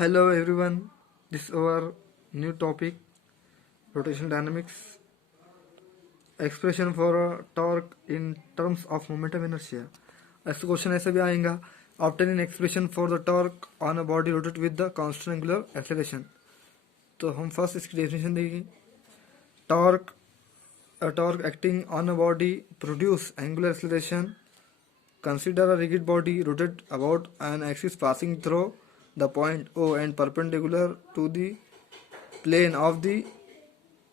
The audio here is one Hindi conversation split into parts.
Hello everyone, this is our new topic, rotational dynamics, expression for torque in terms of momentum inertia. ऐसा क्वेश्चन ऐसा भी आएगा, obtain an expression for the torque on a body rotated with the constant angular acceleration. तो हम फर्स्ट इसकी डेफिनेशन देंगे. Torque, a torque acting on a body produce angular acceleration. Consider a rigid body rotated about an axis passing through the point O and perpendicular to the plane of the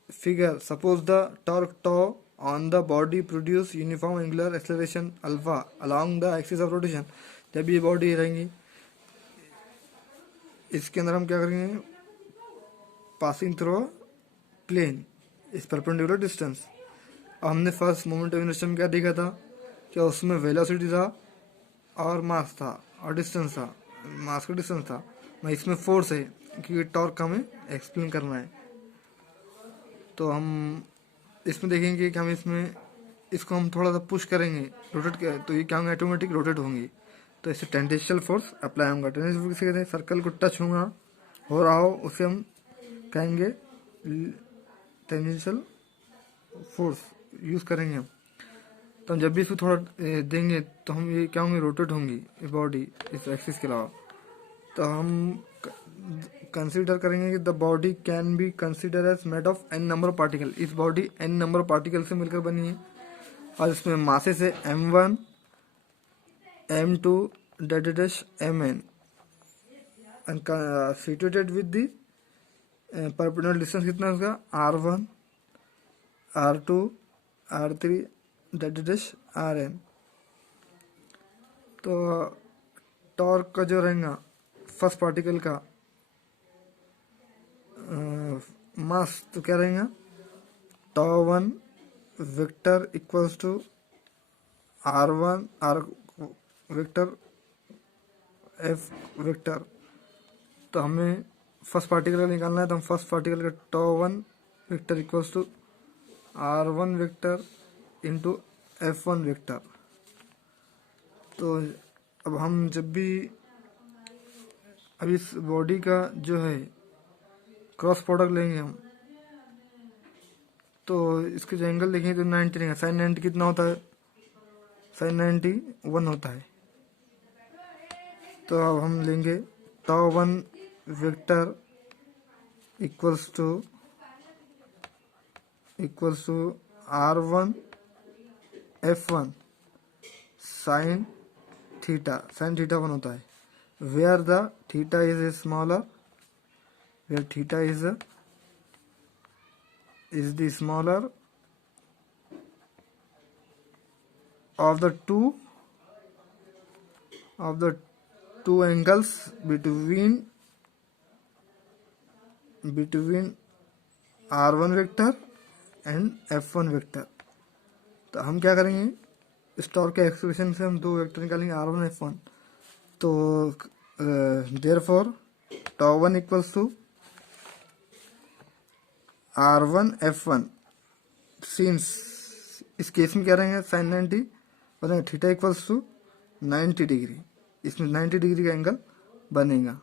figure. Suppose the torque tau on the body produce uniform angular acceleration alpha along the axis of rotation. जब ये बॉडी रहेंगी इसके अंदर हम क्या करेंगे, पासिंग थ्रू प्लेन इस परपेंडिकुलर डिस्टेंस. अब हमने फर्स्ट मोमेंट ऑफ इनर्शिया में क्या देखा था कि उसमें वेलोसिटी था और मास था और डिस्टेंस था, मास का डिस्टेंस था. मैं इसमें फोर्स है क्योंकि टॉर्क हमें एक्सप्लेन करना है. तो हम इसमें देखेंगे कि हम इसमें इसको हम थोड़ा सा पुश करेंगे रोटेट तो ये क्या होंगे, ऑटोमेटिक रोटेट होंगी. तो इससे टेंजेंशियल फोर्स अप्लाई होगा. टेंजेंशियल फोर्स कहते हैं सर्कल को टच होगा हो रहा हो उसे हम कहेंगे टेंजेंशियल फोर्स यूज़ करेंगे हम. तो हम जब भी इसको थोड़ा देंगे तो हम ये क्या होंगे, रोटेट होंगी बॉडी इस एक्सिस के अलावा. तो हम कंसीडर करेंगे कि the body can be consider as made of n number of particle. इस body n number of particle से मिलकर बनी है और इसमें मासेस है m1 m2 dash mn and situated with the perpendicular distance कितना है उसका, r1 r2 r3 dash rn. तो टॉर्क का जो रहेगा फर्स्ट पार्टिकल का मास तो क्या रहेगा, τ1 vector equals to r1 r vector f vector. तो हमें फर्स्ट पार्टिकल का निकालना है तो हम फर्स्ट पार्टिकल का τ1 vector equals to r1 vector into f1 vector. तो अब हम जब भी अब इस बॉडी का जो है क्रॉस प्रोडक्ट लेंगे हम तो इसके जो एंगल देखेंगे तो 90 रहेगा. साइन 90 कितना होता है, साइन 91 होता है. तो अब हम लेंगे τ1 vector equals to r1 f1 sine theta. Sine theta 1 होता है. Where the theta is smaller, where theta is the smaller of the two angles between r1 vector and f1 vector. तो हम क्या करेंगे, इस टॉर्क के एक्सप्रेशन से हम दो वेक्टर निकालेंगे r1 f1. तो therefore τ1 equals to r1 f1. Since इस केस में क्या रहेंगे, साइन 90 बनेगा, थीटा इक्वल्स टू 90 डिग्री. इसमें 90 डिग्री का एंगल बनेगा.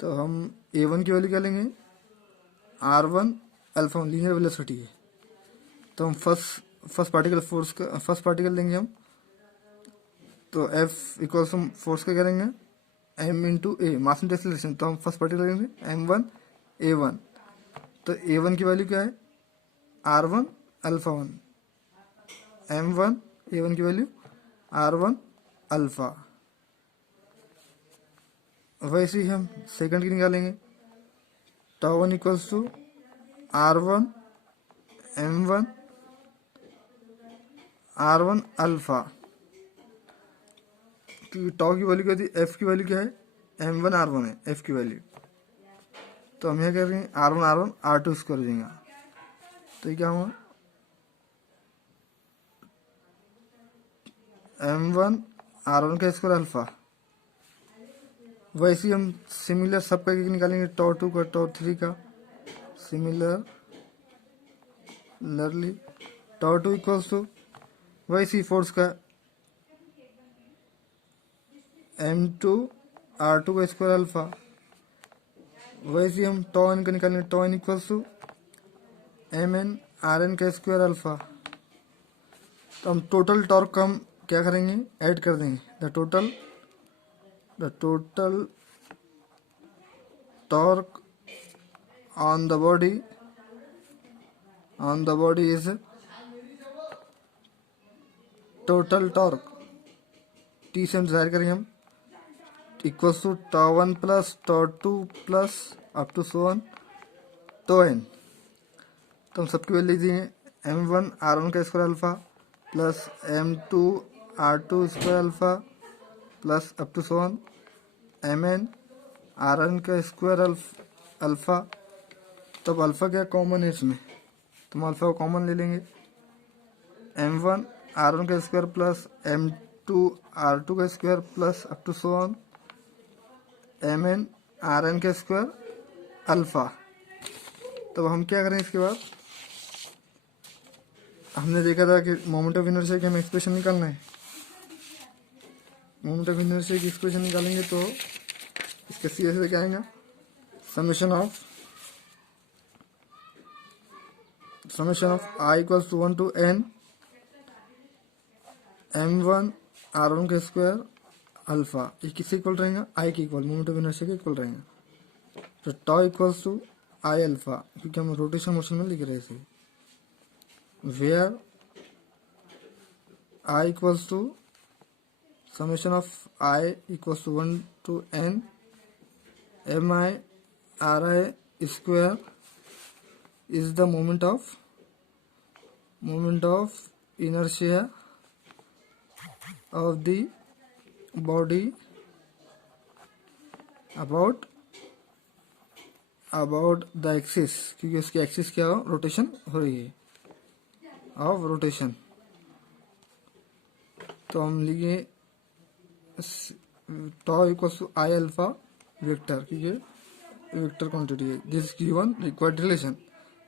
तो हम a1 की वैल्यू क्या लेंगे, r1 अल्फा लीनियर वेलोसिटी है. तो हम फर्स्ट पार्टिकल फोर्स का फर्स्ट पार्टिकल लेंगे हम. तो f इक्वल्स हम फोर्स का करेंगे m इंटू ए मास इंटू एक्सेलरेशन. तो हम फर्स्ट पार्टिकल लेंगे m1 a1. तो a1 की वैल्यू क्या है, r1 अल्फा 1, m1 a1 की वैल्यू r1 अल्फा. वैसे ही हम सेकंड की निकालेंगे. τ1 equals to r1 m1 r1 alpha. क्योंकि टॉ की वैल्यू क्या थी, एफ की वैल्यू क्या है, m1 r1 है एफ की वैल्यू. तो हम यह कर रहे हैं r1 r2 स्क्वायर देंगे. तो ये क्या हुआ, m1 r1 का स्क्वायर अल्फा. वैसे ही हम सिमिलर सब का निकालेंगे, τ2 का τ3 का सिमिलरली τ2 इक्वल्स टू वैसे ही फोर्स का m2 R2 का स्क्वायर अल्फा। वैसे हम टॉ एन का निकालेंगे, tau N equals to M N R N का स्क्वायर अल्फा। तो हम टोटल टॉर्क का हम क्या करेंगे, ऐड कर देंगे। The total torque on the body is total torque, T से हम जाहिर करेंगे हम, equals to tau one plus tau two plus up to so on tau N. तो हम सबकी वैल्यू लीजिए, एम वन आर वन का square alpha plus M two R two square alpha plus up to so one M N R N का स्क्वायर अल्फा। तब अल्फा क्या कॉमन है इसमें, तो हम अल्फा को कॉमन ले लेंगे, एम वन आर वन का square plus M two R two का square plus up to so one M N R N का स्क्वायर अल्फा। तब हम क्या करें, इसके बाद हमने देखा था कि मोमेंट ऑफ इनर्शिया की हमें एक्सप्रेशन निकालना है। मोमेंट ऑफ इनर्शिया की एक्सप्रेशन निकालेंगे तो इसके सी से क्या आएगा, summation of I equals to 1 to n M one R one का स्क्वायर अल्फा। ये किससे इक्वल रहेगा, आई के इक्वल, मोमेंट ऑफ इनर्शिया के इक्वल रहेगा। तो tau equals to I alpha, क्योंकि हम रोटेशन मोशन में लिख रहे हैं इसे, where I equals to summation of I equals to 1 to n M I R I square is the moment of inertia of the body about the axis, क्योंकि उसकी एक्सिस क्या हो, रोटेशन हो रही है, ऑफ रोटेशन। तो हम लिखे tau equals to I alpha vector, क्योंकि वेक्टर क्वांटिटी है, दिस गिवन रिक्वायर्ड रिलेशन।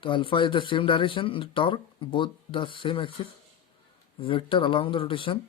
तो alpha is the same direction, torque both the same axis, vector along the rotation